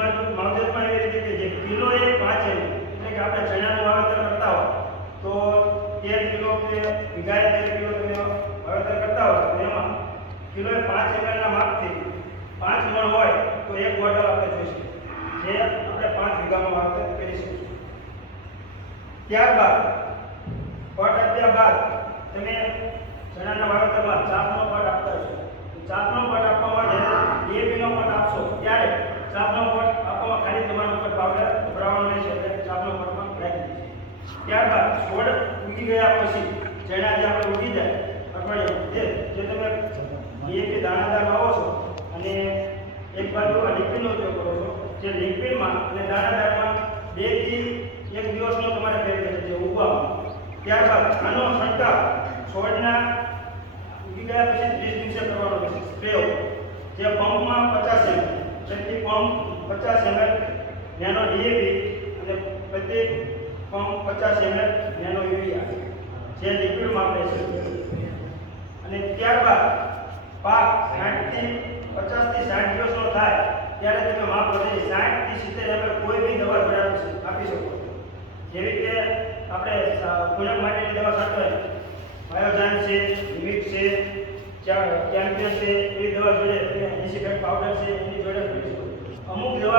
માવજતમાં એવી રીતે કે જે કિલો એ 5 ml એટલે કે આપણે ચણાનું વાવેતર કરતા હોય તો 13 કિલો કે વીઘાએ 13 કિલો તમે વાવેતર કરતા હોય તો એમાં કિલોએ 5 ml ના માપથી 5 મણ હોય તો એક બોટલ આપણે જોઈશે, જે આપણે 5 વીઘામાં વાવેતર કરી શકીશું. ત્યારબાદ પટ આપ્યા બાદ તમે ચણાના વાવેતરમાં ચાપનો પટ આપતા હશો. ચાપનો પટ આપવા માટે ડીએપીનો પટ આપશો ત્યારે ચાપનો પટ આપવામાં ખાલી તમારો ઉપર પાવડર ભરાવાનો રહેશે એટલે ચાપનો પટમાં રાખી દીધો. ત્યારબાદ છોડ ઉગી ગયા પછી ચણા જે આપણે ઉગી જાય અઠવાડિયામાં જે તમે ડીએપી દાણાદાર વાવો છો અને એક બાજુ આ લિક્વિડનો ઉપયોગ કરો છો, જે લિક્વિડમાં અને દાણાદારમાં 2 થી 1 દિવસનો તમારે ફેર રહેશે જે ઉગવામાં. ત્યારબાદ આનો છંટકાવ છોડના ઉગી ગયા પછી 30 દિવસે કરવાનો રહેશે. સ્પ્રે જે પંપમાં 50 ml પ્રતિ પંપ 50 ml નેનો ડીએપી અને પ્રતિ પંપ 50 ml નેનો યુરિયા જે લિક્વિડમાં રહેશે. અને ત્યારબાદ પાક 50 થી 60 દિવસનો થાય ત્યારે તમે માપ વધારી 60 થી 70 ml કોઈ બી દવા આપી શકો, જેવી કે આપણે ગુણક માટેની દવા છાંટવાની બાયોજાન છે, લિમિટ છે, ચેમ્પિયન છે, એવી દવા જોડે ઇન્સિફેક્ટ પાવડર છે એની જોડે અમુક દવા